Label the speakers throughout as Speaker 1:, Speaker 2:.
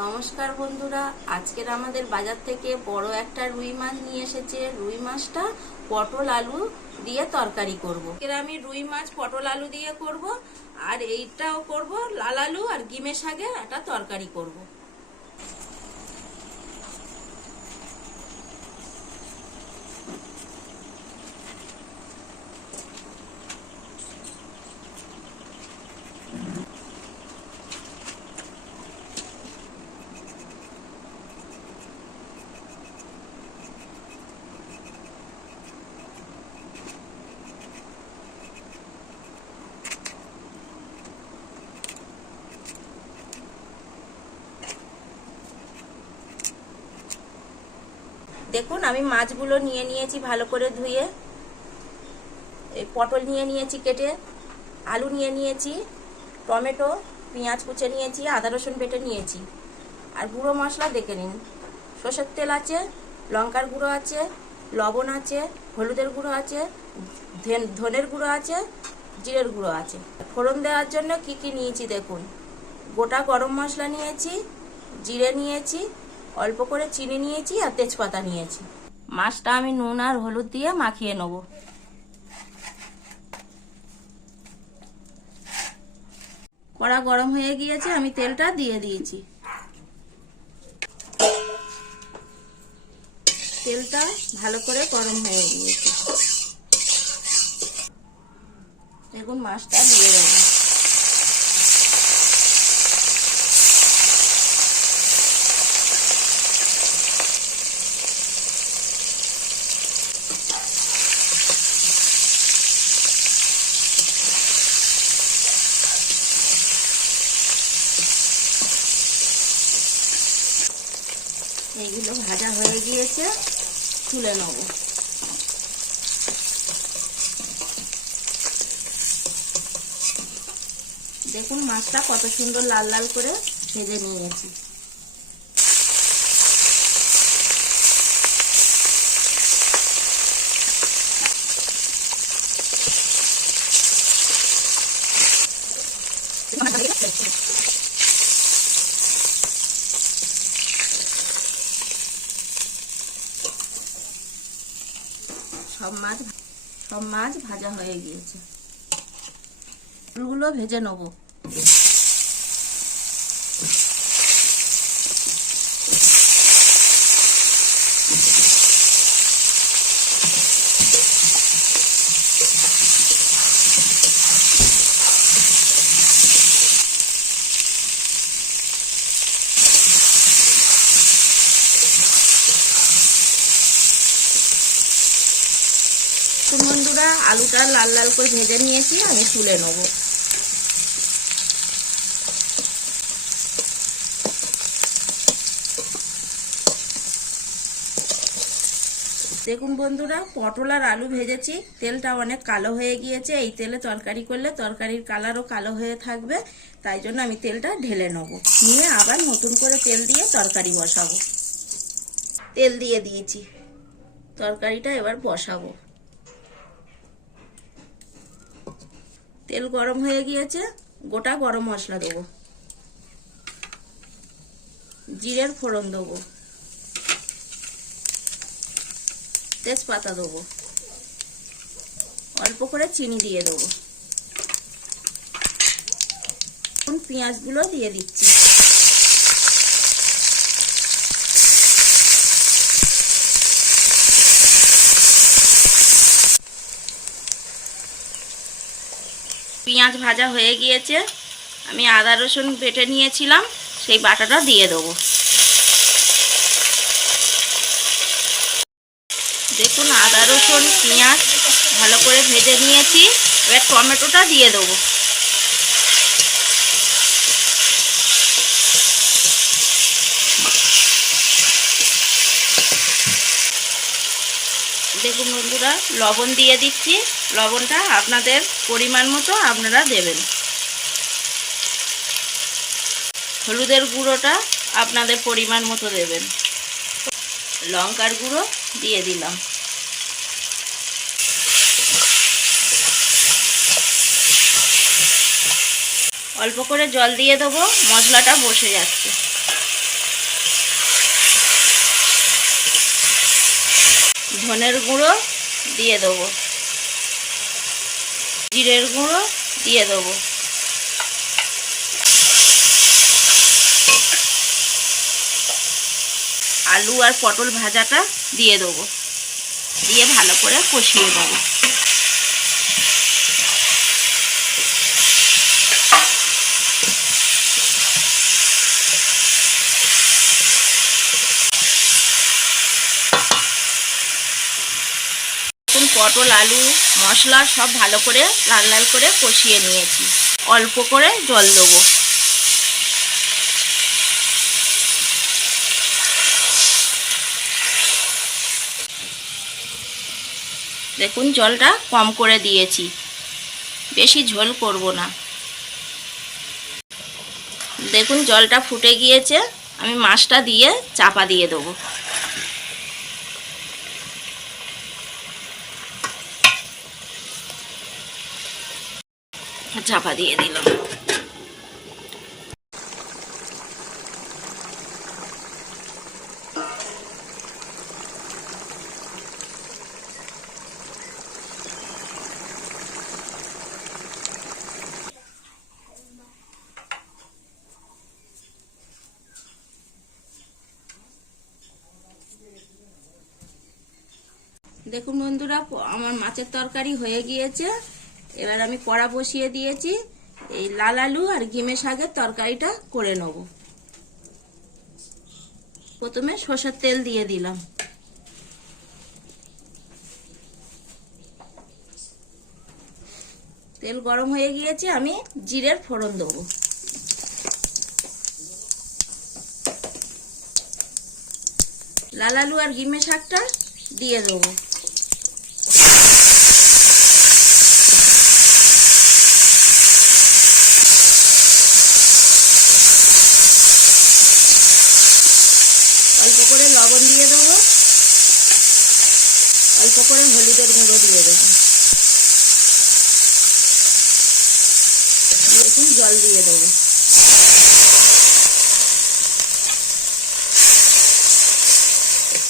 Speaker 1: নমস্কার বন্ধুরা, আজকের আমাদের বাজার থেকে বড় একটা রুই মাছ নিয়ে এসেছে রুই মাছটা পটল আলু দিয়ে তরকারি করব। এর আমি রুই মাছ, পটল আলু দিয়ে করব, আর এইটাও করব, লাল আলু আর গিমে শাকের একটা তরকারি করব। দেখুন, আমি মাছগুলো নিয়ে নিয়েছি ভালো করে ধুয়ে। এই পটল নিয়ে নিয়েছি কেটে, আলু নিয়ে নিয়েছি, টমেটো, পেঁয়াজ কুচে নিয়েছি, আদা রসুন বেটে নিয়েছি। আর গুঁড়ো মশলা দেখে নিন। সর্ষের তেল আছে, লঙ্কার গুঁড়ো আছে, লবণ আছে, হলুদের গুঁড়ো আছে, ধেন- ধনের গুঁড়ো আছে, জিরের গুঁড়ো আছে। ফোড়ন দেওয়ার জন্য কি কি নিয়েছি দেখুন। গোটা গরম মশলা নিয়েছি, জিরে নিয়েছি অল্প করে চিনি নিয়েছি আর তেজপাতা নিয়েছি। মাছটা আমি নুন আর হলুদ দিয়ে মাখিয়ে নেব। কড়া গরম হয়ে গিয়েছে, আমি তেলটা দিয়ে দিয়েছি। তেলটা ভালো করে গরম হয়ে গিয়েছে। দেখুন, মাছটা দিয়ে দেবো এইগুলো ভাজা হয়ে গিয়েছে, তুলে নেব। দেখুন মাছটা কত সুন্দর লাল লাল করে ভেজে নিয়েছি। সব মাছ সব মাছ ভাজা হয়ে গিয়েছে। ফুলগুলো ভেজে নেব। তো বন্ধুরা, আলুটা লাল লাল করে ভেজে নিয়েছি, আমি তুলে নেব। দেখুন বন্ধুরা, পটল আর আলু ভেজেছি, তেলটা অনেক কালো হয়ে গিয়েছে, এই তেলে তরকারি করলে তরকারির কালারও কালো হয়ে থাকবে, তাই জন্য আমি তেলটা ঢেলে নেব। নিয়ে আবার নতুন করে তেল দিয়ে তরকারি বসাবো। তেল দিয়ে দিয়েছি। তরকারিটা এবার বসাবো। তেল গরম হয়ে গিয়েছে, গোটা গরম মশলা দেবো। জিরের ফোড়ন দেবো। তেজপাতা দেবো। অল্প করে চিনি দিয়ে দেবো। পেঁয়াজগুলো দিয়ে দিচ্ছি। পেঁয়াজ ভাজা হয়ে গিয়েছে। আমি আদা রসুন বেটে নিয়েছিলাম, সেই বাটাটা দিয়ে দেবো। দেখুন, আদা রসুন, পেঁয়াজ ভালো করে ভেজে নিয়েছি। এবার টমেটোটা দিয়ে দেবো। দেখুন বন্ধুরা, লবণ দিয়ে দিচ্ছি। লবণটা আপনাদের পরিমাণ মতো আপনারা দেবেন। হলুদের গুঁড়োটা আপনাদের পরিমাণ মতো দেবেন। লঙ্কার গুঁড়ো দিয়ে দিলাম। অল্প করে জল দিয়ে দেবো, মশলাটা বসে যাচ্ছে। ধনের গুঁড়ো দিয়ে দেবো। জিরের গুঁড়ো দিয়ে দেবো। আলু আর পটল ভাজাটা দিয়ে দেবো। দিয়ে ভালো করে কষিয়ে দেবো। পটল, আলু, মশলা সব ভালো করে লাল লাল করে কষিয়ে নিয়েছি। অল্প করে জল দেবো। দেখুন, জলটা কম করে দিয়েছি। বেশি ঝোল করব না। দেখুন, জলটা ফুটে গিয়েছে। আমি মাছটা দিয়ে চাপা দিয়ে দেবো। চাপা দিয়ে দিলাম দেখুন বন্ধুরা আমার মাছের তরকারি হয়ে গিয়েছে। এবার আমি কড়া বসিয়ে দিয়েছি, এই লাল আলু আর গিমে শাকের তরকারিটা করে নেব। প্রথমে সর্ষের তেল দিয়ে দিলাম। তেল গরম হয়ে গিয়েছে, আমি জিরের ফোড়ন দেবো। লাল আলু আর গিমে শাকটা দিয়ে দেবো অল্প করে লবণ দিয়ে দেবো অল্প করে হলুদের গুঁড়ো দিয়ে দেবো। দেখুন জল দিয়ে দেবো।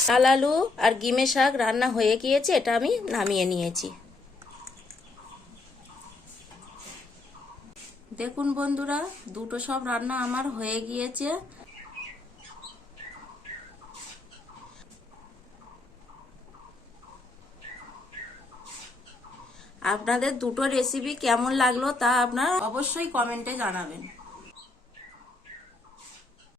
Speaker 1: লাল আলু আর গিমে শাক রান্না হয়ে গিয়েছে, এটা আমি নামিয়ে নিয়েছি। দেখুন বন্ধুরা, দুটো সব রান্না আমার হয়ে গিয়েছে। আপনাদের দুটো রেসিপি কেমন লাগল তা আপনারা অবশ্যই কমেন্টে জানাবেন।